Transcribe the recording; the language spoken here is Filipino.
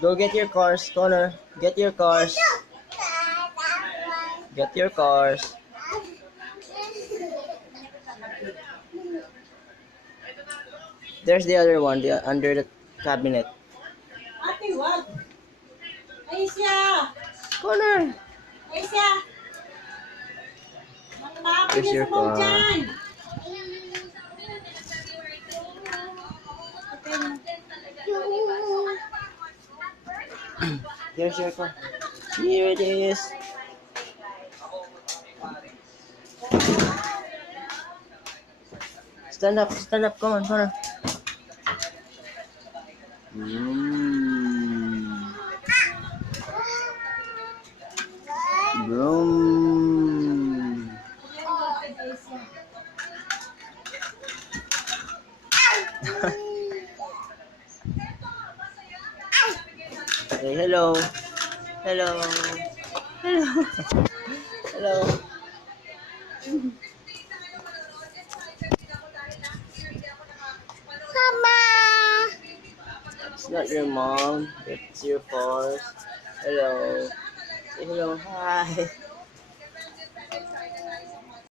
Go get your cars, Connor. Get your cars. Get your cars. There's the other one, under the cabinet. Ate, wag. Aisha! Connor. Aisha! Matapin Here's niya your sa bawang car. dyan. Here's your car. Here it is. Stand up, come on, Connor. Vroom. Vroom. Say hello. Hello. Hello. Hello. Mama! It's not your mom. It's your boss. Hello. Say hello. Hi.